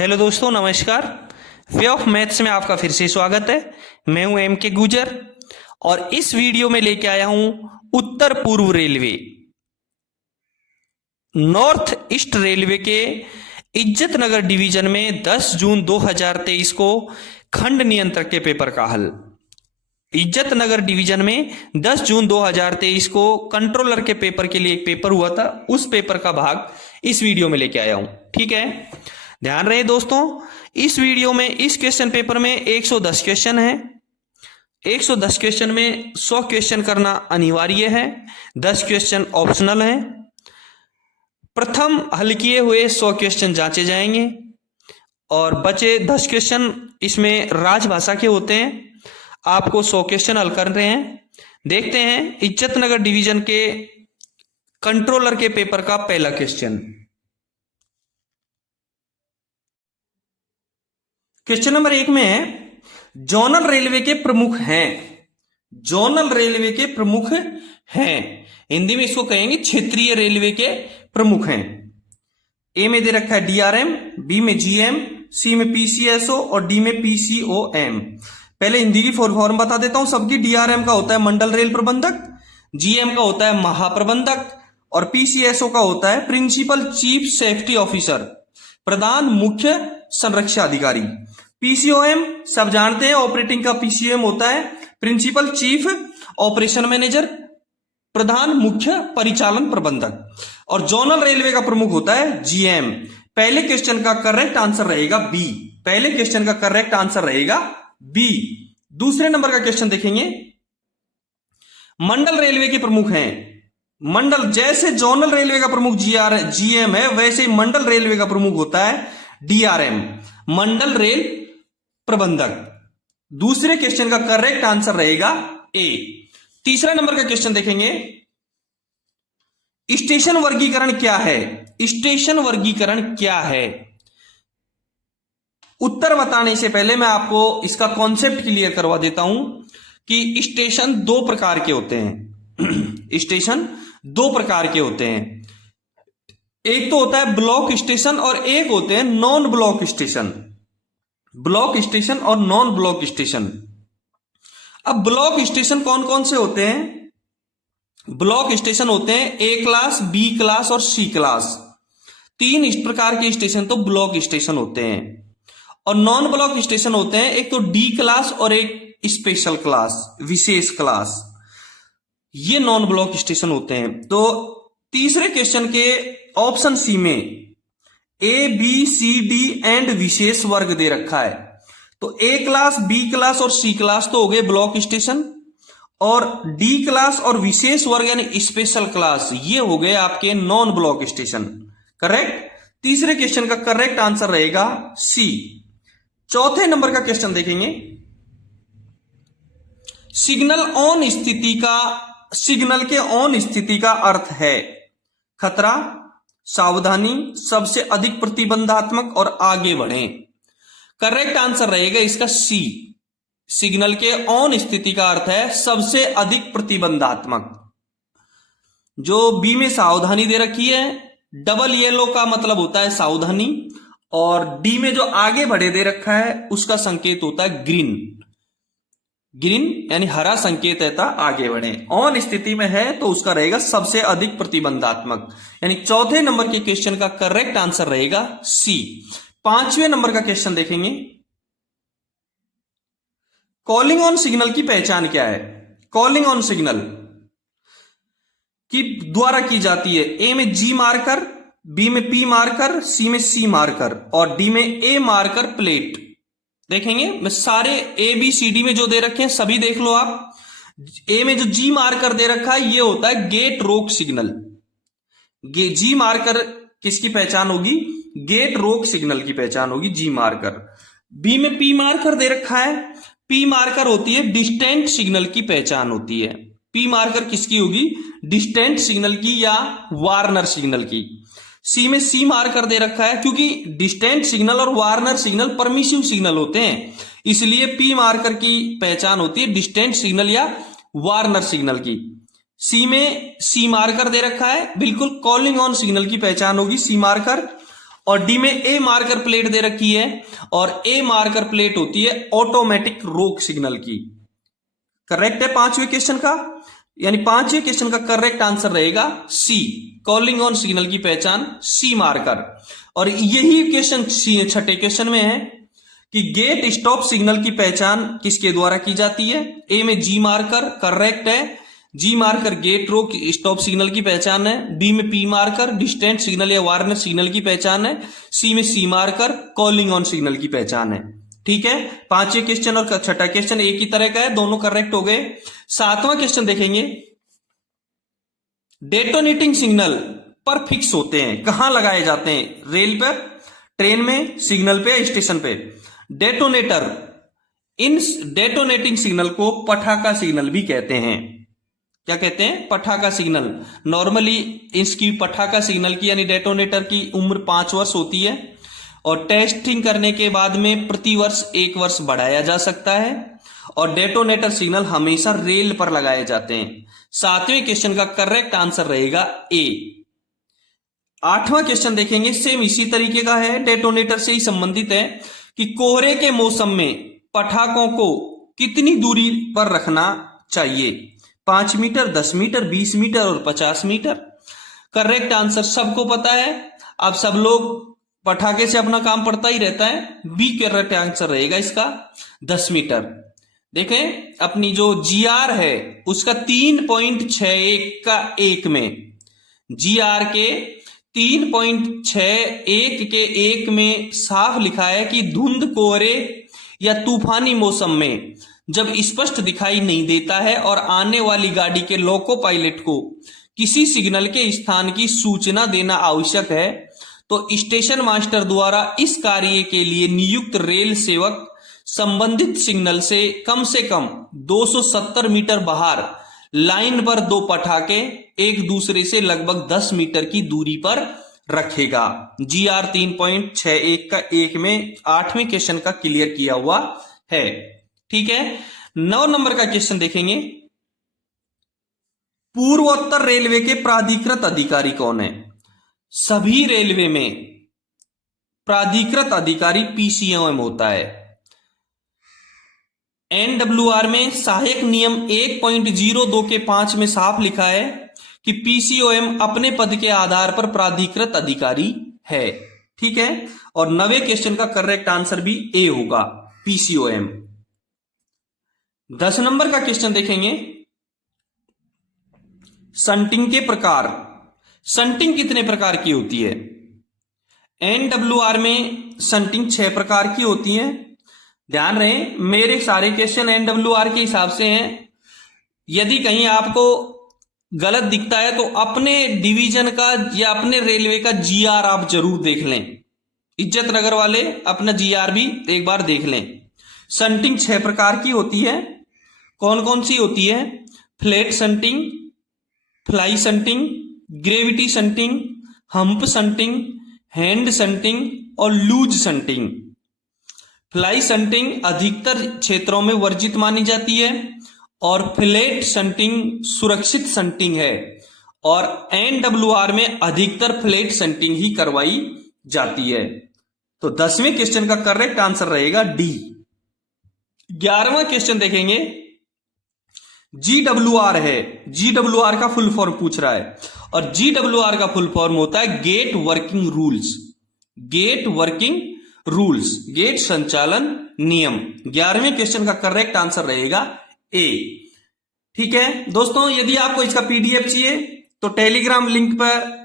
Hello दोस्तों, नमस्कार। Way of maths में आपका फिर से स्वागत है। मैं हूं एम के गुजर और इस वीडियो में लेके आया हूं उत्तर पूर्व रेलवे, नॉर्थ ईस्ट रेलवे के इज्जत नगर डिवीजन में 10 जून 2023 को खंड नियंत्रक के पेपर का हल। इज्जत नगर डिवीजन में 10 जून 2023 को कंट्रोलर के पेपर के लिए एक पेपर हुआ था, उस पेपर का भाग इस वीडियो में लेके आया हूं। ठीक है, ध्यान रहे दोस्तों, इस वीडियो में इस क्वेश्चन पेपर में 110 क्वेश्चन है। 110 क्वेश्चन में 100 क्वेश्चन करना अनिवार्य है, 10 क्वेश्चन ऑप्शनल है। प्रथम हल किए हुए 100 क्वेश्चन जांचे जाएंगे और बचे 10 क्वेश्चन इसमें राजभाषा के होते हैं। आपको 100 क्वेश्चन हल कर रहे हैं। देखते हैं इज्जत नगर डिवीजन के कंट्रोलर के पेपर का पहला क्वेश्चन। क्वेश्चन नंबर 1 में है, जोनल रेलवे के प्रमुख हैं। जोनल रेलवे के प्रमुख हैं, हिंदी में इसको कहेंगे क्षेत्रीय रेलवे के प्रमुख हैं। ए में दे रखा है डीआरएम, बी में जीएम, सी में पीसीएसओ और डी में पीसीओएम। पहले हिंदी की फुल फॉर्म बता देता हूं सबकी। डीआरएम का होता है मंडल रेल प्रबंधक, जीएम का होता है महाप्रबंधक और पीसीएसओ का होता है प्रिंसिपल चीफ सेफ्टी ऑफिसर, प्रधान मुख्य संरक्षा अधिकारी। पीसीओएम सब जानते हैं, ऑपरेटिंग का पीसीओएम होता है प्रिंसिपल चीफ ऑपरेशन मैनेजर, प्रधान मुख्य परिचालन प्रबंधक। और जोनल रेलवे का प्रमुख होता है जीएम। पहले क्वेश्चन का करेक्ट आंसर रहेगा बी। पहले क्वेश्चन का करेक्ट आंसर रहेगा बी। दूसरे नंबर का क्वेश्चन देखेंगे, मंडल रेलवे के प्रमुख हैं। मंडल, जैसे जोनल रेलवे का प्रमुख जीएम है, वैसे ही मंडल रेलवे का प्रमुख होता है डीआरएम, मंडल रेल प्रबंधक। दूसरे क्वेश्चन का करेक्ट आंसर रहेगा ए। तीसरा नंबर का क्वेश्चन देखेंगे, स्टेशन वर्गीकरण क्या है। स्टेशन वर्गीकरण क्या है। उत्तर बताने से पहले मैं आपको इसका कॉन्सेप्ट क्लियर करवा देता हूं कि स्टेशन दो प्रकार के होते हैं। स्टेशन दो प्रकार के होते हैं, एक तो होता है ब्लॉक स्टेशन और एक होते हैं non block station. Block station और नॉन ब्लॉक स्टेशन। अब ब्लॉक स्टेशन कौन कौन से होते हैं। ब्लॉक स्टेशन होते हैं ए क्लास, बी क्लास और सी क्लास। तीन इस प्रकार के स्टेशन तो ब्लॉक स्टेशन होते हैं। और नॉन ब्लॉक स्टेशन होते हैं एक तो डी क्लास और एक स्पेशल क्लास, विशेष क्लास। ये नॉन ब्लॉक स्टेशन होते हैं। तो तीसरे क्वेश्चन के ऑप्शन सी में A B C D and विशेष वर्ग दे रखा है। तो ए क्लास, बी क्लास और सी क्लास तो हो गए ब्लॉक स्टेशन, और डी क्लास और विशेष वर्ग यानी स्पेशल क्लास ये हो गए आपके नॉन ब्लॉक स्टेशन। करेक्ट। तीसरे क्वेश्चन का करेक्ट आंसर रहेगा सी। चौथे नंबर का क्वेश्चन देखेंगे, सिग्नल ऑन स्थिति का, सिग्नल के ऑन स्थिति का अर्थ है खतरा, सावधानी, सबसे अधिक प्रतिबंधात्मक और आगे बढ़ें। करेक्ट आंसर रहेगा इसका सी। सिग्नल के ऑन स्थिति का अर्थ है सबसे अधिक प्रतिबंधात्मक। जो बी में सावधानी दे रखी है, डबल येलो का मतलब होता है सावधानी, और डी में जो आगे बढ़े दे रखा है उसका संकेत होता है ग्रीन। ग्रीन यानी हरा संकेत है था आगे बढ़े। ऑन स्थिति में है तो उसका रहेगा सबसे अधिक प्रतिबंधात्मक। यानी चौथे नंबर के क्वेश्चन का करेक्ट आंसर रहेगा सी। पांचवें नंबर का क्वेश्चन देखेंगे, कॉलिंग ऑन सिग्नल की पहचान क्या है। कॉलिंग ऑन सिग्नल की द्वारा की जाती है ए में जी मार्कर, बी में पी मार्कर, सी में सी मार्कर और डी में ए मार्कर प्लेट। देखेंगे मैं सारे ए बी सी डी में जो दे रखे हैं सभी देख लो आप। ए में जो जी मार्कर दे रखा है ये होता है गेट रोक सिग्नल। जी मार्कर किसकी पहचान होगी, गेट रोक सिग्नल की पहचान होगी जी मार्कर। बी में पी मार्कर दे रखा है, पी मार्कर होती है डिस्टेंट सिग्नल की पहचान होती है। पी मार्कर किसकी होगी, डिस्टेंट सिग्नल की या वार्नर सिग्नल की। सी में सी मार्कर दे रखा है क्योंकि डिस्टेंट सिग्नल और वार्नर सिग्नल परमिसिव सिग्नल होते हैं, इसलिए पी मार्कर की पहचान होती है डिस्टेंट सिग्नल या वार्नर सिग्नल की। सी में सी मार्कर दे रखा है, बिल्कुल कॉलिंग ऑन सिग्नल की पहचान होगी सी मार्कर। और डी में ए मार्कर प्लेट दे रखी है, और ए मार्कर प्लेट होती है ऑटोमेटिक रोक सिग्नल की। करेक्ट है पांचवें क्वेश्चन का, यानी पांचवें क्वेश्चन का करेक्ट आंसर रहेगा सी, कॉलिंग ऑन सिग्नल की पहचान सी मार्कर। और यही क्वेश्चन छठे क्वेश्चन में है कि गेट स्टॉप सिग्नल की पहचान किसके द्वारा की जाती है। ए में जी मार्कर करेक्ट है, जी मार्कर गेट रोक स्टॉप सिग्नल की पहचान है। बी में पी मार्कर डिस्टेंट सिग्नल या वार्निंग सिग्नल की पहचान है। सी में सी मार्कर कॉलिंग ऑन सिग्नल की पहचान है। ठीक है, पांचवें क्वेश्चन और छठा क्वेश्चन एक ही तरह का है, दोनों करेक्ट हो गए। सातवां क्वेश्चन देखेंगे, डेटोनेटिंग सिग्नल पर फिक्स होते हैं, कहां लगाए जाते हैं, रेल पर, ट्रेन में, सिग्नल पे या स्टेशन पे। डेटोनेटर, इन डेटोनेटिंग सिग्नल को पटाखा सिग्नल भी कहते हैं। क्या कहते हैं, पटाखा सिग्नल। नॉर्मली इसकी पटाखा सिग्नल की यानी डेटोनेटर की उम्र 5 वर्ष होती है, और टेस्टिंग करने के बाद में प्रति वर्ष 1 वर्ष बढ़ाया जा सकता है, और डेटोनेटर सिग्नल हमेशा रेल पर लगाए जाते हैं। सातवें क्वेश्चन का करेक्ट आंसर रहेगा ए। आठवां क्वेश्चन देखेंगे, सेम इसी तरीके का है, डेटोनेटर से ही संबंधित है कि कोहरे के मौसम में पटाखों को कितनी दूरी पर रखना चाहिए, 5 मीटर, 10 मीटर, 20 मीटर और 50 मीटर। करेक्ट आंसर सबको पता है, अब सब लोग पटाखे से अपना काम पड़ता ही रहता है। बी करेक्ट आंसर रहेगा इसका 10 मीटर। देखें अपनी जो जीआर है उसका 3.61 का 1 में, जीआर के 3.61 के 1 में साफ लिखा है कि धुंध, कोहरे या तूफानी मौसम में जब स्पष्ट दिखाई नहीं देता है और आने वाली गाड़ी के लोको पायलट को किसी सिग्नल के स्थान की सूचना देना आवश्यक है, तो स्टेशन मास्टर द्वारा इस कार्य के लिए नियुक्त रेल सेवक संबंधित सिग्नल से कम 270 मीटर बाहर लाइन पर 2 पटाखे एक दूसरे से लगभग 10 मीटर की दूरी पर रखेगा। जीआर 3.61 का 1 में 8वें क्वेश्चन का क्लियर किया हुआ है। ठीक है, 9 नंबर का क्वेश्चन देखेंगे, पूर्वोत्तर रेलवे के प्राधिकृत अधिकारी कौन है। सभी रेलवे में प्राधिकृत अधिकारी पीसीओएम होता है। एनडब्ल्यूआर में सहायक नियम 1.02 के 5 में साफ लिखा है कि पीसीओएम अपने पद के आधार पर प्राधिकृत अधिकारी है। ठीक है, और 9वें क्वेश्चन का करेक्ट आंसर भी ए होगा, पीसीओएम। 10 नंबर का क्वेश्चन देखेंगे, शंटिंग के प्रकार। शंटिंग कितने प्रकार की होती है। एनडब्ल्यूआर में शंटिंग 6 प्रकार की होती है। ध्यान रहे मेरे सारे क्वेश्चन एनडब्ल्यूआर के हिसाब से हैं। यदि कहीं आपको गलत दिखता है तो अपने डिवीजन का या अपने रेलवे का जीआर आप जरूर देख लें। इज्जत नगर वाले अपना जीआर भी एक बार देख लें। शंटिंग 6 प्रकार की होती है। कौन कौन सी होती है, flat shunting, fly shunting, gravity shunting, hump shunting, hand shunting और लूज शंटिंग। फ्लाई शंटिंग अधिकतर क्षेत्रों में वर्जित मानी जाती है और फ्लैट शंटिंग सुरक्षित शंटिंग है, और एनडब्ल्यूआर में अधिकतर फ्लैट शंटिंग ही करवाई जाती है। तो 10वें क्वेश्चन का करेक्ट आंसर रहेगा डी। 11वां क्वेश्चन देखेंगे, जीडब्ल्यूआर है। जीडब्ल्यूआर का फुल फॉर्म पूछ रहा है, और जीडब्ल्यूआर का फुल फॉर्म होता है gate working rules. Gate working rules, gate संचालन नियम। 11वें क्वेश्चन का करेक्ट आंसर रहेगा ए। ठीक है दोस्तों, यदि आपको इसका पीडीएफ चाहिए तो टेलीग्राम लिंक पर,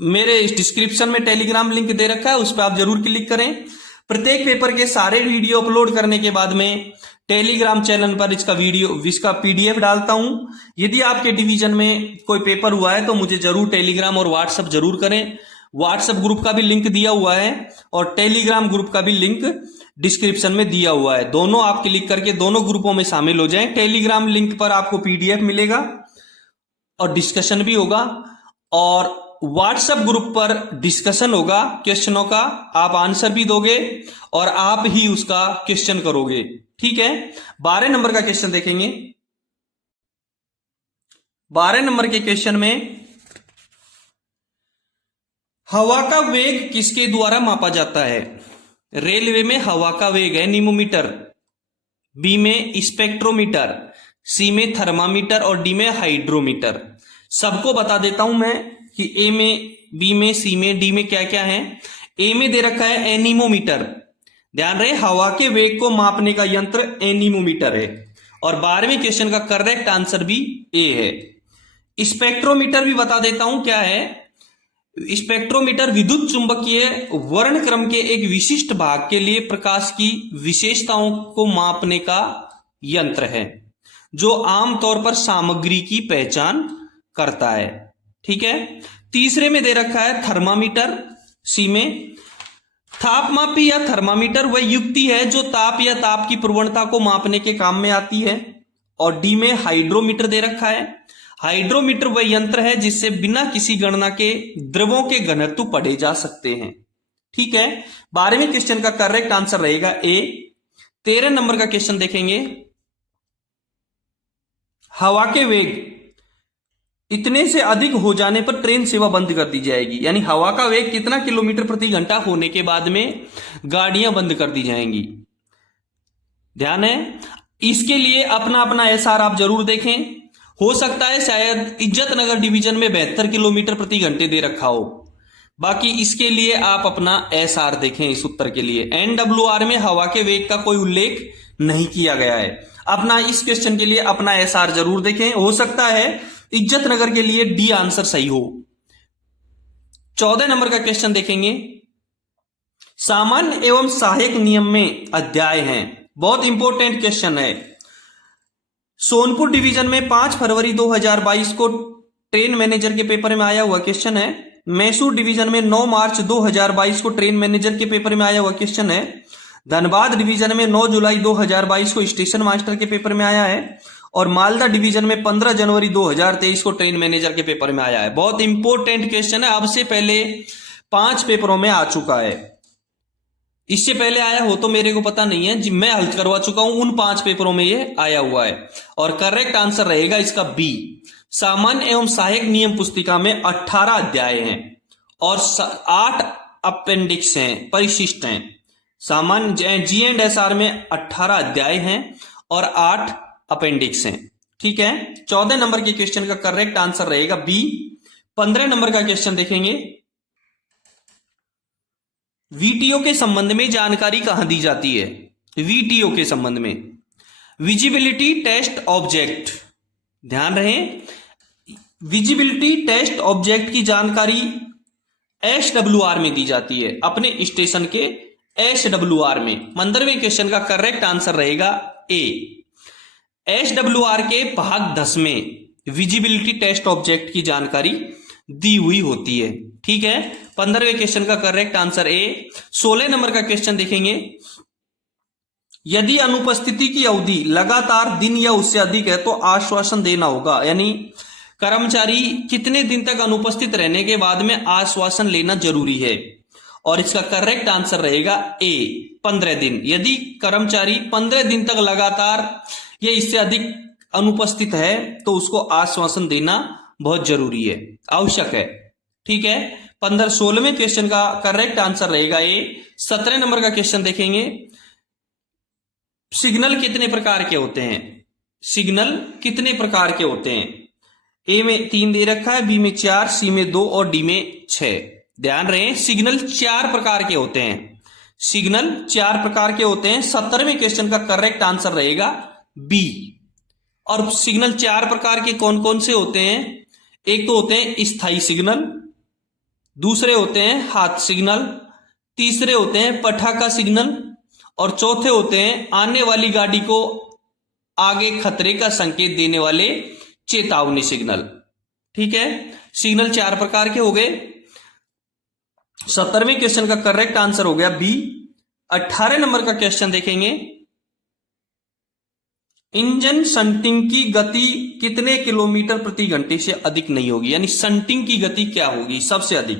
मेरे डिस्क्रिप्शन में टेलीग्राम लिंक दे रखा है, उस पर आप जरूर क्लिक करें। प्रत्येक पेपर के सारे वीडियो अपलोड करने के बाद में टेलीग्राम चैनल पर इसका पीडीएफ डालता हूं। यदि आपके डिवीजन में कोई पेपर हुआ है तो मुझे जरूर टेलीग्राम और व्हाट्सएप जरूर करें। व्हाट्सएप ग्रुप का भी लिंक दिया हुआ है और टेलीग्राम ग्रुप का भी लिंक डिस्क्रिप्शन में दिया हुआ है। दोनों आप क्लिक करके दोनों ग्रुपों में शामिल हो जाएं। टेलीग्राम लिंक पर आपको पीडीएफ मिलेगा और डिस्कशन भी होगा, और व्हाट्सएप ग्रुप पर डिस्कशन होगा क्वेश्चनों का, आप आंसर भी दोगे और आप ही उसका क्वेश्चन करोगे। ठीक है, 12 नंबर का क्वेश्चन देखेंगे। 12 नंबर के क्वेश्चन में हवा का वेग किसके द्वारा मापा जाता है? रेलवे में हवा का वेग है नीमोमीटर, बी में स्पेक्ट्रोमीटर, सी में थर्मामीटर और डी में हाइड्रोमीटर। सबको बता देता हूं मैं कि ए में, बी में, सी में, डी में क्या क्या है। ए में दे रखा है एनीमोमीटर। ध्यान रहे, हवा के वेग को मापने का यंत्र एनीमोमीटर है। और 12वें क्वेश्चन का करेक्ट आंसर भी ए है। स्पेक्ट्रोमीटर भी बता देता हूं क्या है। स्पेक्ट्रोमीटर विद्युत चुंबकीय वर्णक्रम के एक विशिष्ट भाग के लिए प्रकाश की विशेषताओं को मापने का यंत्र है जो आमतौर पर सामग्री की पहचान करता है। ठीक है। तीसरे में दे रखा है थर्मामीटर, सी में। तापमापी या थर्मामीटर वह युक्ति है जो ताप या ताप की प्रवणता को मापने के काम में आती है। और डी में हाइड्रोमीटर दे रखा है। हाइड्रोमीटर वह यंत्र है जिससे बिना किसी गणना के द्रवों के घनत्व पढ़े जा सकते हैं। ठीक है। 12वें क्वेश्चन का करेक्ट आंसर रहेगा ए। 13 नंबर का क्वेश्चन देखेंगे। हवा के वेग इतने से अधिक हो जाने पर ट्रेन सेवा बंद कर दी जाएगी। यानी हवा का वेग कितना किलोमीटर प्रति घंटा होने के बाद में गाड़ियां बंद कर दी जाएंगी। ध्यान है, इसके लिए अपना अपना एसआर आप जरूर देखें। हो सकता है शायद इज्जत नगर डिवीजन में 72 किलोमीटर प्रति घंटे दे रखा हो। बाकी इसके लिए आप अपना एसआर देखें इस उत्तर के लिए। एनडब्ल्यूआर में हवा के वेग का कोई उल्लेख नहीं किया गया है। अपना इस क्वेश्चन के लिए अपना एसआर जरूर देखें। हो सकता है इज्जत नगर के लिए डी आंसर सही हो। 14 नंबर का क्वेश्चन देखेंगे। सामान्य एवं सहायक नियम में अध्याय हैं। बहुत इंपॉर्टेंट क्वेश्चन है। सोनपुर डिवीजन में 5 फरवरी 2022 को ट्रेन मैनेजर के पेपर में आया हुआ क्वेश्चन है। मैसूर डिवीजन में 9 मार्च 2022 को ट्रेन मैनेजर के पेपर में आया हुआ क्वेश्चन है। धनबाद डिवीजन में 9 जुलाई 2022 को स्टेशन मास्टर के पेपर में आया है। और मालदा डिवीजन में 15 जनवरी 2023 को ट्रेन मैनेजर के पेपर में आया है। बहुत इंपॉर्टेंट क्वेश्चन है। अब से पहले 5 पेपरों में आ चुका है। इससे पहले आया हो तो मेरे को पता नहीं है, मैं हल करवा चुका हूं। उन 5 पेपरों में ये आया हुआ है। और करेक्ट आंसर रहेगा इसका बी। सामान्य एवं सहायक नियम पुस्तिका में 18 अध्याय हैं और 8 अपेंडिक्स हैं, परिशिष्ट हैं। सामान्य जी&एसआर में 18 अध्याय हैं और 8 अपेंडिक्स हैं। ठीक है। 14 नंबर के क्वेश्चन का करेक्ट आंसर रहेगा बी। 15 नंबर का क्वेश्चन देखेंगे। वीटीओ के संबंध में जानकारी कहां दी जाती है? वीटीओ के संबंध में विजिबिलिटी टेस्ट ऑब्जेक्ट। ध्यान रहे, विजिबिलिटी टेस्ट ऑब्जेक्ट की जानकारी एसडब्ल्यूआर में दी जाती है, अपने स्टेशन के एसडब्ल्यूआर में। 15वें क्वेश्चन का करेक्ट आंसर रहेगा ए। एसडब्ल्यूआर के भाग 10 में विजिबिलिटी टेस्ट ऑब्जेक्ट की जानकारी दी हुई होती है। ठीक है। 15वें क्वेश्चन का करेक्ट आंसर ए। 16 नंबर का क्वेश्चन देखेंगे। यदि अनुपस्थिति की अवधि लगातार दिन या उससे अधिक है तो आश्वासन देना होगा। यानी कर्मचारी कितने दिन तक अनुपस्थित रहने के बाद में आश्वासन लेना जरूरी है। और इसका करेक्ट आंसर रहेगा ए, 15 दिन। यदि कर्मचारी 15 दिन तक लगातार या इससे अधिक अनुपस्थित है तो उसको आश्वासन देना बहुत जरूरी है, आवश्यक है। ठीक है। 16वें क्वेश्चन का करेक्ट आंसर रहेगा ए। 17 नंबर का क्वेश्चन देखेंगे। सिग्नल कितने प्रकार के होते हैं? सिग्नल कितने प्रकार के होते हैं? ए में 3 दे रखा है, बी में 4, सी में 2 और डी में 6। ध्यान रहे, सिग्नल 4 प्रकार के होते हैं। सिग्नल 4 प्रकार के होते हैं। 17वें क्वेश्चन का करेक्ट आंसर रहेगा बी। और सिग्नल 4 प्रकार के कौन कौन से होते हैं? एक तो होते हैं स्थायी सिग्नल, दूसरे होते हैं हाथ सिग्नल, तीसरे होते हैं पटाखा सिग्नल और चौथे होते हैं आने वाली गाड़ी को आगे खतरे का संकेत देने वाले चेतावनी सिग्नल। ठीक है। सिग्नल 4 प्रकार के हो गए। 17वें क्वेश्चन का करेक्ट आंसर हो गया बी। 18 नंबर का क्वेश्चन देखेंगे। इंजन शंटिंग की गति कितने किलोमीटर प्रति घंटे से अधिक नहीं होगी? यानी शंटिंग की गति क्या होगी सबसे अधिक?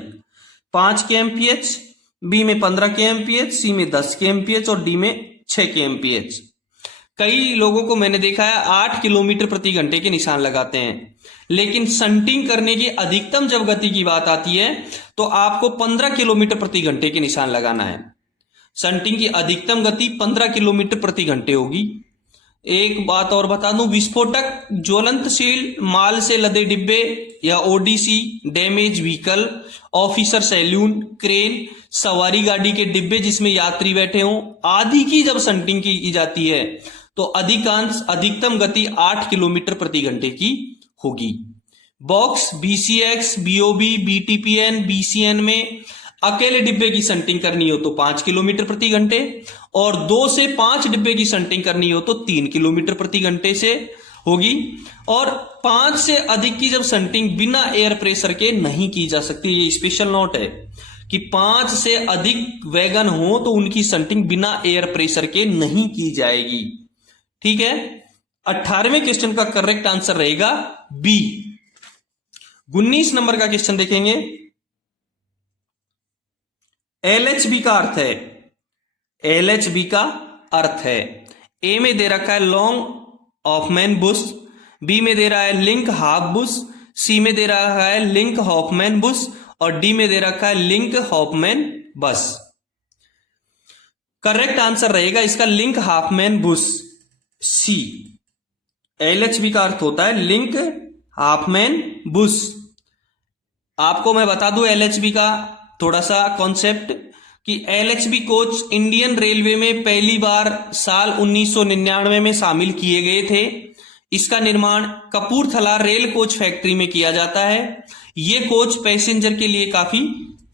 5 kmph, बी में 15 kmph, सी में 10 kmph और डी में 6 kmph। कई लोगों को मैंने देखा है 8 किलोमीटर प्रति घंटे के निशान लगाते हैं, लेकिन शंटिंग करने की अधिकतम जब गति की बात आती है तो आपको 15 किलोमीटर प्रति घंटे के निशान लगाना है। शंटिंग की अधिकतम गति 15 किलोमीटर प्रति घंटे होगी। एक बात और बता दूं, विस्फोटक, ज्वलंतशील माल से लदे डिब्बे या ODC, damage vehicle, officer saloon, crane, सवारी गाड़ी के डिब्बे जिसमें यात्री बैठे हों आदि की जब शंटिंग की जाती है तो अधिकतम गति 8 किलोमीटर प्रति घंटे की होगी। बॉक्स, बीसीएक्स, बीओबी, बीटीपीएन, बीसीएन में अकेले डिब्बे की शंटिंग करनी हो तो 5 किलोमीटर प्रति घंटे, और 2 से 5 डिब्बे की शंटिंग करनी हो तो 3 किलोमीटर प्रति घंटे से होगी। और 5 से अधिक की जब शंटिंग बिना एयर प्रेशर के नहीं की जा सकती, ये स्पेशल नोट है कि 5 से अधिक वैगन हो तो उनकी शंटिंग बिना एयर प्रेशर के नहीं की जाएगी। ठीक है, 18वें क्वेश्चन का करेक्ट आंसर रहेगा बी। 19 नंबर का क्वेश्चन देखेंगे। एलएचबी का अर्थ है, एलएचबी का अर्थ है, ए में दे रखा है लॉन्ग हॉफमैन बुश, बी में दे रहा है लिंक हाफ बुश, सी में दे रहा है लिंक हॉफमैन बुश और डी में दे रखा है लिंक हॉफमैन बस। करेक्ट आंसर रहेगा इसका लिंक हाफमैन बुश, सी। एलएचबी का अर्थ होता है लिंक हाफमैन बुश। आपको मैं बता दूं एलएचबी का थोड़ा सा कॉन्सेप्ट कि एलएचबी कोच इंडियन रेलवे में पहली बार साल 1999 में शामिल किए गए थे। इसका निर्माण कपूरथला रेल कोच फैक्ट्री में किया जाता है। ये कोच पैसेंजर के लिए काफी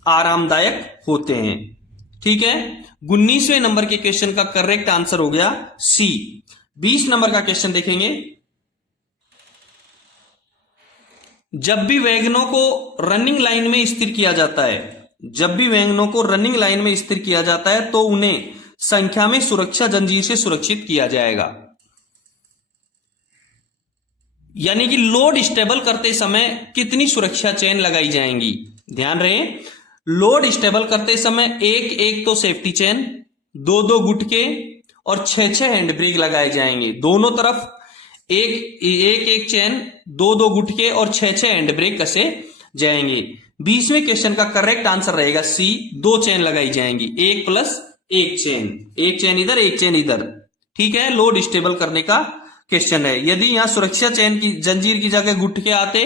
आरामदायक होते हैं। ठीक है, 19वें नंबर के क्वेश्चन का करेक्ट आंसर हो गया सी। 20 नंबर का क्वेश्चन देखेंगे। जब भी वैगनों को रनिंग लाइन में स्थिर किया जाता है, जब भी वैगनों को रनिंग लाइन में स्थिर किया जाता है तो उन्हें संख्या में सुरक्षा जंजीर से सुरक्षित किया जाएगा। यानी कि लोड स्टेबल करते समय कितनी सुरक्षा चेन लगाई जाएंगी। ध्यान रहे, लोड स्टेबल करते समय एक एक तो सेफ्टी चेन, 2-2 गुटके और 6-6 हैंड ब्रेक लगाए जाएंगे। दोनों तरफ एक एक चेन, 2-2 गुटके और 6-6 हैंड ब्रेक कसे जाएंगे। 20वें क्वेश्चन का करेक्ट आंसर रहेगा सी, 2 चेन लगाई जाएंगी, 1 प्लस 1 चेन, 1 चेन इधर 1 चेन इधर। ठीक है, लोड स्टेबल करने का क्वेश्चन है। यदि यहां सुरक्षा चेन की जंजीर की जगह गुटके आते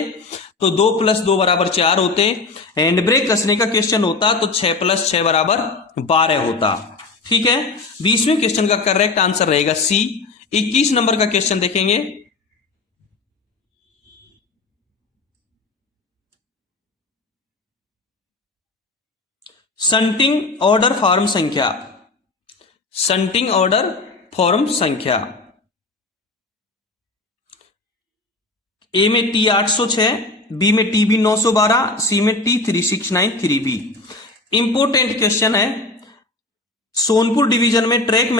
तो 2 + 2 = 4 होते। हैंड ब्रेक कसने का क्वेश्चन होता तो 6 + 6 = 12 होता। ठीक है, 20वें क्वेश्चन का करेक्ट आंसर रहेगा सी। 21 नंबर का क्वेश्चन देखेंगे। शंटिंग ऑर्डर फॉर्म संख्या, शंटिंग ऑर्डर फॉर्म संख्या। ए में T806, बी में TB 912, सी में T3693B। इंपोर्टेंट क्वेश्चन है। सोनपुर डिवीजन में ट्रेन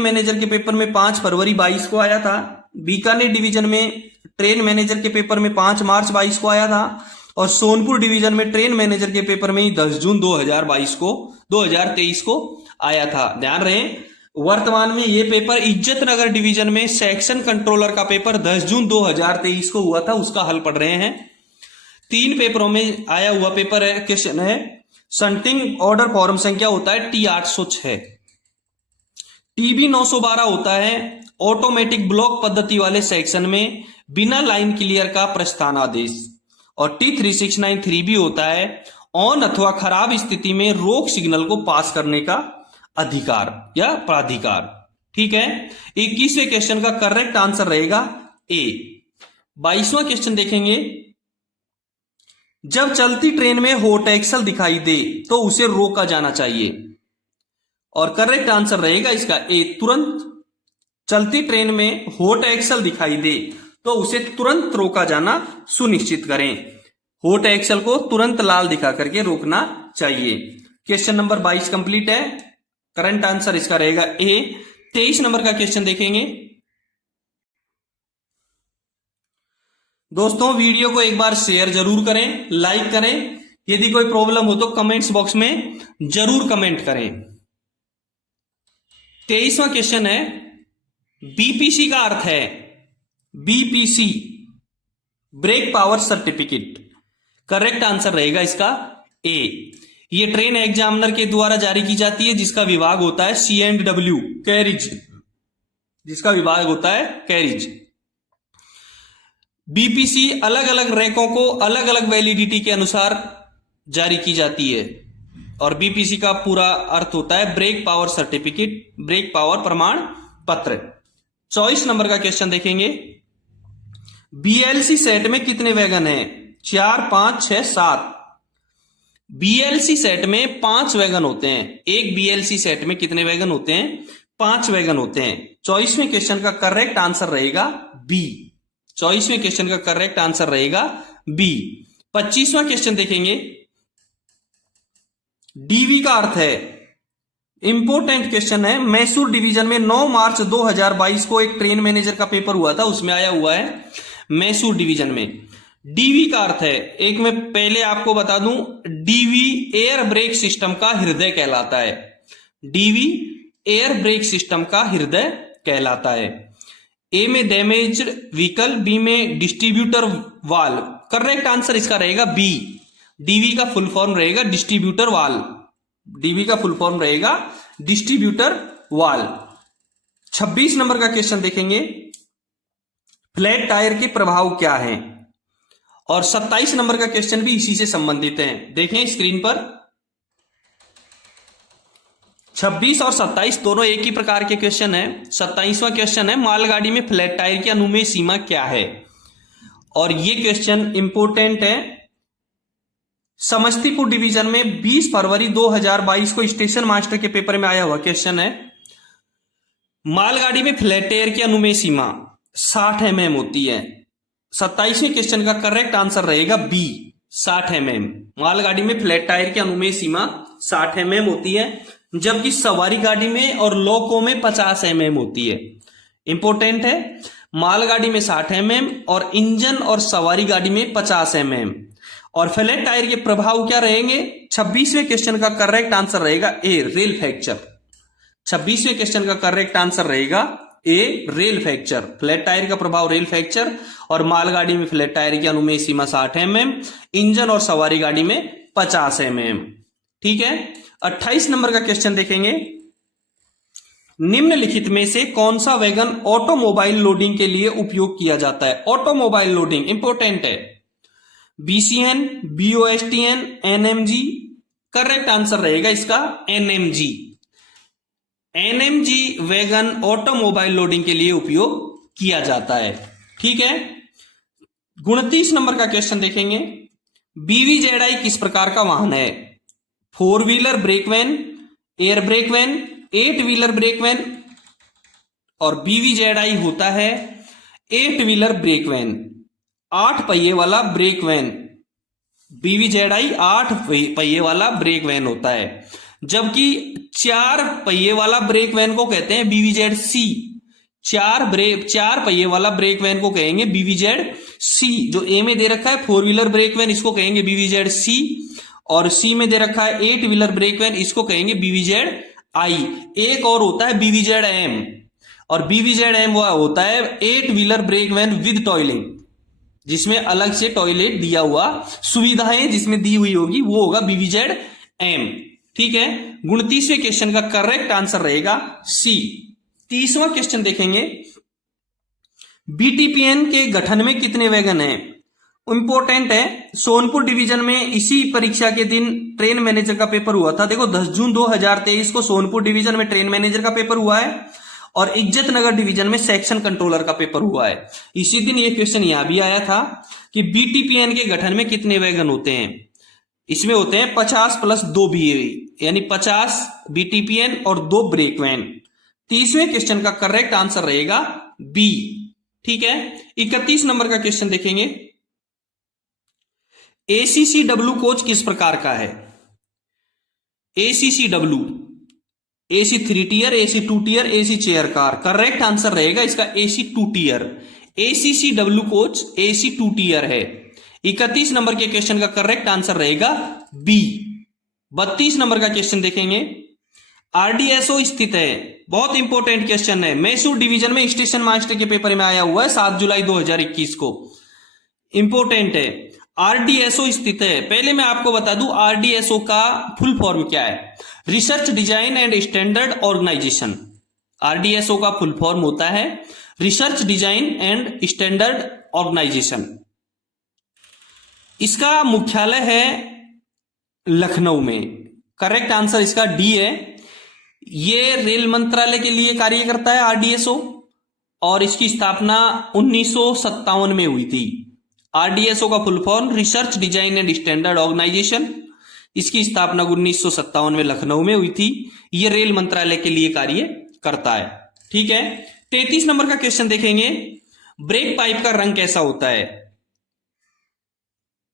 मैनेजर के पेपर में 5 फरवरी 22 को आया था। बीकानेर डिवीजन में ट्रेन मैनेजर के पेपर में 5 मार्च 22 को आया था और सोनपुर डिवीजन में ट्रेन मैनेजर के पेपर में ही 10 जून 2023 को आया था। ध्यान रहे, वर्तमान में ये पेपर इज्जतनगर डिवीजन में सेक्शन कंट्रोलर का पेपर 10 जून 2023 को हुआ था, उसका हल पढ़ रहे हैं। 3 पेपरों में आया हुआ पेपर है, क्वेश्चन है। शंटिंग ऑर्डर फॉर्म संख्या होता है T806। TB 912 होता है ऑटोमेटिक ब्लॉक पद्धति वाले सेक्शन में बिना लाइन क्लियर का प्रस्थान आदेश, और T3693B होता है ऑन अथवा खराब स्थिति में रोक सिग्नल को पास करने का अधिकार या प्राधिकार। ठीक है, 21वें क्वेश्चन का करेक्ट आंसर रहेगा ए। 22वां क्वेश्चन देखेंगे। जब चलती ट्रेन में हॉट एक्सल दिखाई दे तो उसे रोका जाना चाहिए, और करेक्ट आंसर रहेगा इसका ए, तुरंत। चलती ट्रेन में हॉट एक्सल दिखाई दे तो उसे तुरंत रोका जाना सुनिश्चित करें। हॉट एक्सल को तुरंत लाल दिखा करके रोकना चाहिए। क्वेश्चन नंबर 22 कंप्लीट है। करंट आंसर इसका रहेगा ए। 23 नंबर का क्वेश्चन देखेंगे। दोस्तों, वीडियो को एक बार शेयर जरूर करें, लाइक करें। यदि कोई प्रॉब्लम हो तो कमेंट्स बॉक्स में जरूर कमेंट करें। 23वां क्वेश्चन है। बीपीसी का अर्थ है, BPC brake power certificate. Correct answer रहेगा इसका ए। ये ट्रेन एग्जामिनर के द्वारा जारी की जाती है, जिसका विभाग होता है C&W कैरिज, जिसका विभाग होता है कैरिज। बीपीसी अलग अलग रैंकों को अलग अलग वैलिडिटी के अनुसार जारी की जाती है, और बीपीसी का पूरा अर्थ होता है brake power certificate, brake power प्रमाण पत्र। 24 नंबर का क्वेश्चन देखेंगे। बीएलसी सेट में कितने वैगन हैं? 4, 5, 6, 7। बीएलसी सेट में 5 वैगन होते हैं। एक बीएलसी सेट में कितने वैगन होते हैं? 5 वैगन होते हैं। 24वें क्वेश्चन का करेक्ट आंसर रहेगा बी। 24वें क्वेश्चन का करेक्ट आंसर रहेगा बी। 25वां क्वेश्चन देखेंगे। डीवी का अर्थ है, इंपोर्टेंट क्वेश्चन है। मैसूर डिवीजन में 9 मार्च 2022 को एक ट्रेन मैनेजर का पेपर हुआ था, उसमें आया हुआ है मैसूर डिवीजन में। डीवी का अर्थ है, एक मैं पहले आपको बता दूं, डीवी एयर ब्रेक सिस्टम का हृदय कहलाता है। डीवी एयर ब्रेक सिस्टम का हृदय कहलाता है। ए में डैमेज्ड व्हीकल, बी में डिस्ट्रीब्यूटर वाल्व। करेक्ट आंसर इसका रहेगा बी। डीवी का फुल फॉर्म रहेगा डिस्ट्रीब्यूटर वाल्व। डीवी का फुल फॉर्म रहेगा डिस्ट्रीब्यूटर वाल्व। 26 नंबर का क्वेश्चन देखेंगे। फ्लैट टायर के प्रभाव क्या हैं? और 27 नंबर का क्वेश्चन भी इसी से संबंधित है। देखें स्क्रीन पर, 26 और 27 दोनों एक ही प्रकार के क्वेश्चन है। 27वां क्वेश्चन है, मालगाड़ी में फ्लैट टायर की अनुमेय सीमा क्या है? और ये क्वेश्चन इंपोर्टेंट है। समस्तीपुर डिवीजन में 20 फरवरी 2022 को स्टेशन मास्टर के पेपर में आया हुआ क्वेश्चन है। मालगाड़ी में फ्लैट टायर की अनुमेय सीमा 60 mm होती है। 27वें क्वेश्चन का करेक्ट आंसर रहेगा बी, 60 mm। मालगाड़ी में फ्लैट टायर की अनुमेय सीमा 60 mm होती है, जबकि सवारी गाड़ी में और लोको में 50 mm होती है। इंपोर्टेंट है, मालगाड़ी में 60 mm और इंजन और सवारी गाड़ी में 50 mm। और फ्लैट टायर के प्रभाव क्या रहेंगे? 26वें क्वेश्चन का करेक्ट आंसर रहेगा ए, रेल फ्रैक्चर। 26वें क्वेश्चन का करेक्ट आंसर रहेगा ए, रेल फ्रैक्चर। फ्लैट टायर का प्रभाव रेल फ्रैक्चर, और मालगाड़ी में फ्लैट टायर की अनुमेय सीमा 60 mm, इंजन और सवारी गाड़ी में 50 mm। ठीक है। 28 नंबर का क्वेश्चन देखेंगे। निम्नलिखित में से कौन सा वैगन ऑटोमोबाइल लोडिंग के लिए उपयोग किया जाता है? ऑटोमोबाइल लोडिंग इंपोर्टेंट है। BCN, BOSTN, NMG. Correct answer रहेगा इसका NMG. NMG wagon automobile loading के लिए उपयोग किया जाता है। ठीक है। 29 नंबर का क्वेश्चन देखेंगे। बीवीजेडआई किस प्रकार का वाहन है? 4 wheeler brake van, air brake van, 8 wheeler brake van. और बीवीजेडआई होता है 8 व्हीलर ब्रेक वैन, 8 पहिए वाला ब्रेक वैन। बीवीजेडआई 8 पहिए वाला ब्रेक वैन होता है, जबकि 4 पहिए वाला ब्रेक वैन को कहते हैं बीवीजेड सी। 4 पहिए वाला ब्रेक वैन को कहेंगे बीवीजेड सी। जो ए में दे रखा है 4 व्हीलर ब्रेक वैन, इसको कहेंगे बीवीजेड सी। और सी में दे रखा है 8 व्हीलर ब्रेक वैन, इसको कहेंगे बीवीजेड आई। एक और होता है बीवीजेड एम, और बीवीजेड एम वो होता है 8 wheeler brake van with toilet, जिसमें अलग से टॉयलेट दिया हुआ सुविधाएं जिसमें दी हुई होगी, वो होगा बीवीजेड एम। ठीक है। 29वें क्वेश्चन का करेक्ट आंसर रहेगा सी। 30वां क्वेश्चन देखेंगे। बीटीपीएन के गठन में कितने वैगन हैं? इंपोर्टेंट है। सोनपुर डिवीजन में इसी परीक्षा के दिन ट्रेन मैनेजर का पेपर हुआ था। देखो 10 जून 2023 को सोनपुर डिवीजन में ट्रेन मैनेजर का पेपर हुआ है, और इज्जत नगर डिवीजन में सेक्शन कंट्रोलर का पेपर हुआ है। इसी दिन ये क्वेश्चन यहां भी आया था कि बीटीपीएन के गठन में कितने वैगन होते हैं। इसमें होते हैं 50 + 2 बीए, यानी 50 बीटीपीएन और 2 ब्रेक वैन। 30वें क्वेश्चन का करेक्ट आंसर रहेगा बी। ठीक है। 31 नंबर का क्वेश्चन देखेंगे। एसीसीडब्ल्यू कोच किस प्रकार का है? ACCW, AC 3 tier, AC 2 tier, AC chair car. Correct answer रहेगा इसका AC 2 tier. ACCW coach AC 2 tier है। 31 नंबर के क्वेश्चन का करेक्ट आंसर रहेगा बी। 32 नंबर का क्वेश्चन देखेंगे। आरडीएसओ स्थित है बहुत इंपॉर्टेंट क्वेश्चन है, मैसूर डिवीजन में स्टेशन मास्टर के पेपर में आया हुआ है 7 जुलाई 2021 को, इंपॉर्टेंट है। आरडीएसओ स्थित है, पहले मैं आपको बता दूं आरडीएसओ का फुल फॉर्म क्या है, research design and standard organisation. RDSO का फुल फॉर्म होता है research design and standard organisation. इसका मुख्यालय है लखनऊ में, करेक्ट आंसर इसका डी है। ये रेल मंत्रालय के लिए कार्य करता है आरडीएसओ, और इसकी स्थापना 1957 में हुई थी। आरडीएसओ का full form research design and standard organisation, इसकी स्थापना 1957 में लखनऊ में हुई थी। ये रेल मंत्रालय के लिए कार्य करता है, ठीक है। 33 नंबर का क्वेश्चन देखेंगे, ब्रेक पाइप का रंग कैसा होता है,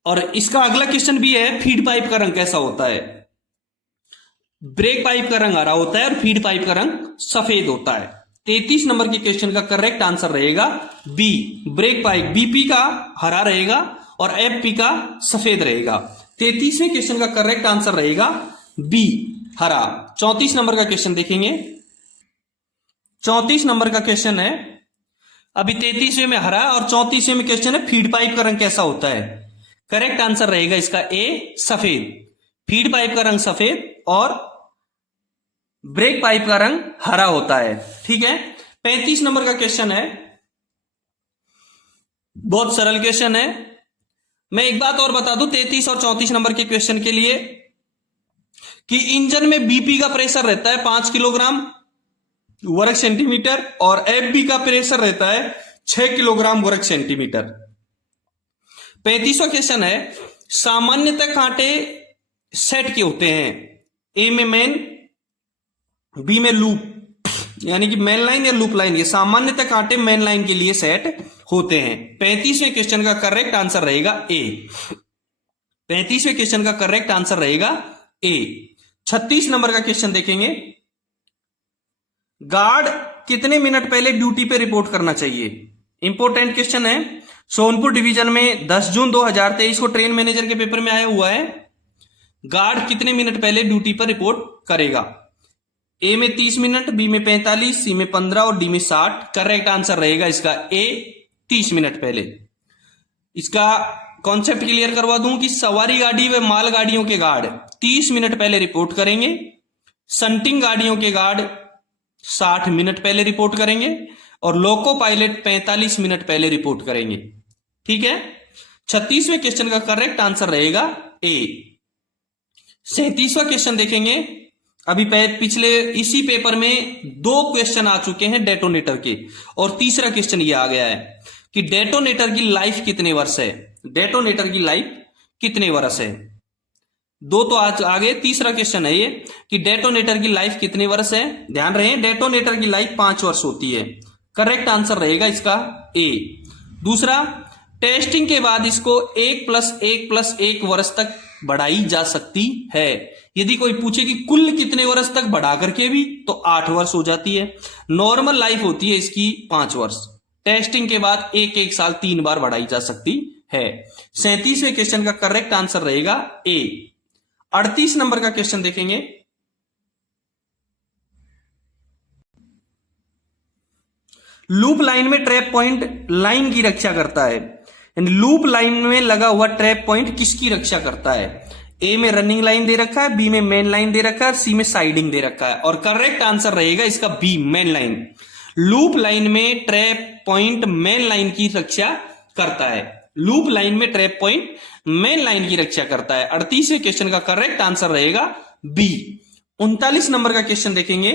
और इसका अगला क्वेश्चन भी है फीड पाइप का रंग कैसा होता है। ब्रेक पाइप का रंग हरा होता है और फीड पाइप का रंग सफेद होता है। 33 नंबर के क्वेश्चन का करेक्ट आंसर रहेगा बी, ब्रेक पाइप बीपी का हरा रहेगा और एफपी का सफेद रहेगा। 33वें क्वेश्चन का करेक्ट आंसर रहेगा बी, हरा। 34 नंबर का क्वेश्चन देखेंगे, 34 नंबर का क्वेश्चन है, अभी 33वें में हरा और 34वें में क्वेश्चन है फीड पाइप का रंग कैसा होता है। करेक्ट आंसर रहेगा इसका ए, सफेद। फीड पाइप का रंग सफेद और ब्रेक पाइप का रंग हरा होता है, ठीक है। 35 नंबर का क्वेश्चन है, बहुत सरल क्वेश्चन है। मैं एक बात और बता दूं 33 और 34 नंबर के क्वेश्चन के लिए कि इंजन में बीपी का प्रेशर रहता है 5 किलोग्राम वर्ग सेंटीमीटर और एफबी का प्रेशर रहता है 6 किलोग्राम वर्ग सेंटीमीटर। 35वां क्वेश्चन है, सामान्यतः कांटे सेट के होते हैं, ए में मेन, बी में लूप, यानी कि मेन लाइन या लूप लाइन, ये सामान्यतः कांटे मेन लाइन के लिए सेट होते हैं। 35वें क्वेश्चन का करेक्ट आंसर रहेगा ए, 35वें क्वेश्चन का करेक्ट आंसर रहेगा ए। 36 नंबर का क्वेश्चन देखेंगे, गार्ड कितने मिनट पहले ड्यूटी पे रिपोर्ट करना चाहिए। इंपॉर्टेंट क्वेश्चन है, सोनपुर डिवीजन में 10 जून 2023 को ट्रेन मैनेजर के पेपर में आया हुआ है। गार्ड कितने मिनट पहले ड्यूटी पर रिपोर्ट करेगा। ए में 30 मिनट, बी में 45, सी में 15 और डी में 60। करेक्ट आंसर रहेगा इसका ए, 30 मिनट पहले। इसका कॉन्सेप्ट क्लियर करवा दूं कि सवारी गाड़ी व माल गाड़ियों के गार्ड 30 मिनट पहले रिपोर्ट करेंगे, शंटिंग गाड़ियों के गार्ड 60 मिनट पहले रिपोर्ट करेंगे और लोको पायलट 45 मिनट पहले रिपोर्ट करेंगे, ठीक है। 36वें क्वेश्चन का करेक्ट आंसर रहेगा ए। 37वां क्वेश्चन देखेंगे, अभी पिछले इसी पेपर में 2 क्वेश्चन आ चुके हैं डेटोनेटर के, और तीसरा क्वेश्चन ये आ गया है कि डेटोनेटर की लाइफ कितने वर्ष है। डेटोनेटर की लाइफ कितने वर्ष है, 2 तो आज आगे, तीसरा क्वेश्चन है ये कि डेटोनेटर की लाइफ कितने वर्ष है। ध्यान रहे, डेटोनेटर की लाइफ 5 वर्ष होती है। करेक्ट आंसर रहेगा इसका ए। दूसरा, टेस्टिंग के बाद इसको 1+1+1 वर्ष तक बढ़ाई जा सकती है। यदि कोई पूछे कि कुल कितने वर्ष तक बढ़ा करके भी, तो 8 वर्ष हो जाती है। नॉर्मल लाइफ होती है इसकी 5 वर्ष। टेस्टिंग के बाद 1-1 साल 3 बार बढ़ाई जा सकती है। 37वें क्वेश्चन का करेक्ट आंसर रहेगा ए। 38 नंबर का क्वेश्चन देखेंगे, लूप लाइन में ट्रैप पॉइंट लाइन की रक्षा करता है। लूप लाइन में लगा हुआ ट्रैप पॉइंट किसकी रक्षा करता है। ए में रनिंग लाइन दे रखा है, बी में मेन लाइन दे रखा है, सी में साइडिंग दे रखा है, और करेक्ट आंसर रहेगा इसका B, main line. Loop line में ट्रैप पॉइंट मेन लाइन की रक्षा करता है। लूप लाइन में ट्रैप पॉइंट मेन लाइन की रक्षा करता है। 38वें क्वेश्चन का करेक्ट आंसर रहेगा बी। 39 नंबर का क्वेश्चन देखेंगे,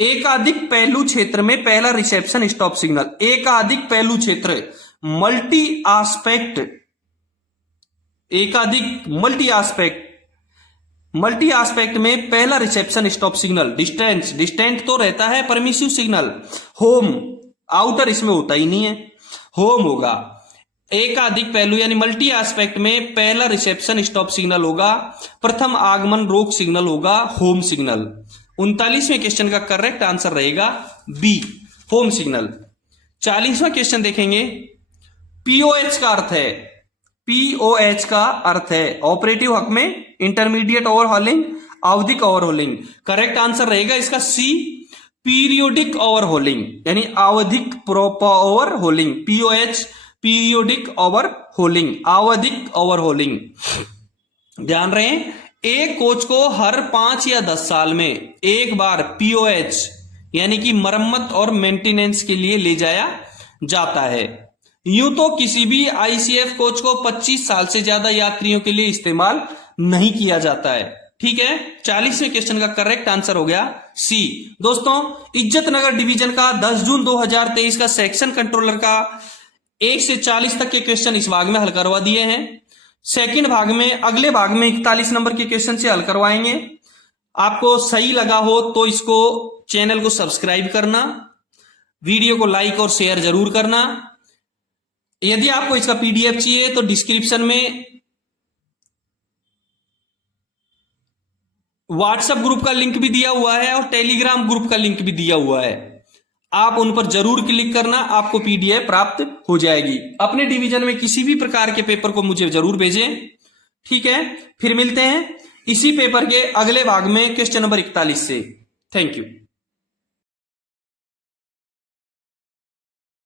एकाधिक पहलू क्षेत्र में पहला रिसेप्शन स्टॉप सिग्नल। एकाधिक पहलू क्षेत्र, मल्टी आस्पेक्ट, एकाधिक मल्टी आस्पेक्ट में पहला रिसेप्शन स्टॉप सिग्नल। डिस्टेंट तो रहता है परमिसिव सिग्नल। होम, आउटर इसमें होता ही नहीं है, होम होगा। एकाधिक पहलू यानी मल्टी एस्पेक्ट में पहला रिसेप्शन स्टॉप सिग्नल होगा, प्रथम आगमन रोक सिग्नल होगा होम सिग्नल। 39वें क्वेश्चन का करेक्ट आंसर रहेगा बी, होम सिग्नल। 40वां क्वेश्चन देखेंगे, पीओएच का अर्थ है, पीओएच का अर्थ है ऑपरेटिव हक में इंटरमीडिएट ओवरहॉलिंग, आवधिक ओवरहॉलिंग। करेक्ट आंसर रहेगा इसका सी, पीरियोडिक ओवरहोलिंग, यानी आवधिक ओवरहोलिंग, POH, पीरियोडिक ओवरहोलिंग, आवधिक ओवरहोलिंग। ध्यान रहे, एक कोच को हर 5 या 10 साल में एक बार POH यानी कि मरम्मत और मेंटेनेंस के लिए ले जाया जाता है। यूं तो किसी भी ICF कोच को 25 साल से ज्यादा यात्रियों के लिए इस्तेमाल नहीं किया जाता है। ठीक है, 40वें क्वेश्चन का करेक्ट आंसर हो गया सी। दोस्तों, इज्जतनगर डिवीजन का 10 जून 2023 का सेक्शन कंट्रोलर का 1 से 40 तक के क्वेश्चन इस भाग में हल करवा दिए हैं। सेकंड भाग में, अगले भाग में 41 नंबर के क्वेश्चन से हल करवाएंगे। आपको सही लगा हो तो इसको चैनल को सब्सक्राइब करना, वीडियो को लाइक और शेयर जरूर करना। यदि आपको इसका PDF चाहिए तो डिस्क्रिप्शन में व्हाट्सएप ग्रुप का लिंक भी दिया हुआ है और टेलीग्राम ग्रुप का लिंक भी दिया हुआ है। आप उन पर जरूर क्लिक करना, आपको PDF प्राप्त हो जाएगी। अपने डिवीजन में किसी भी प्रकार के पेपर को मुझे जरूर भेजें। ठीक है, फिर मिलते हैं इसी पेपर के अगले भाग में क्वेश्चन नंबर 41 से। Thank you.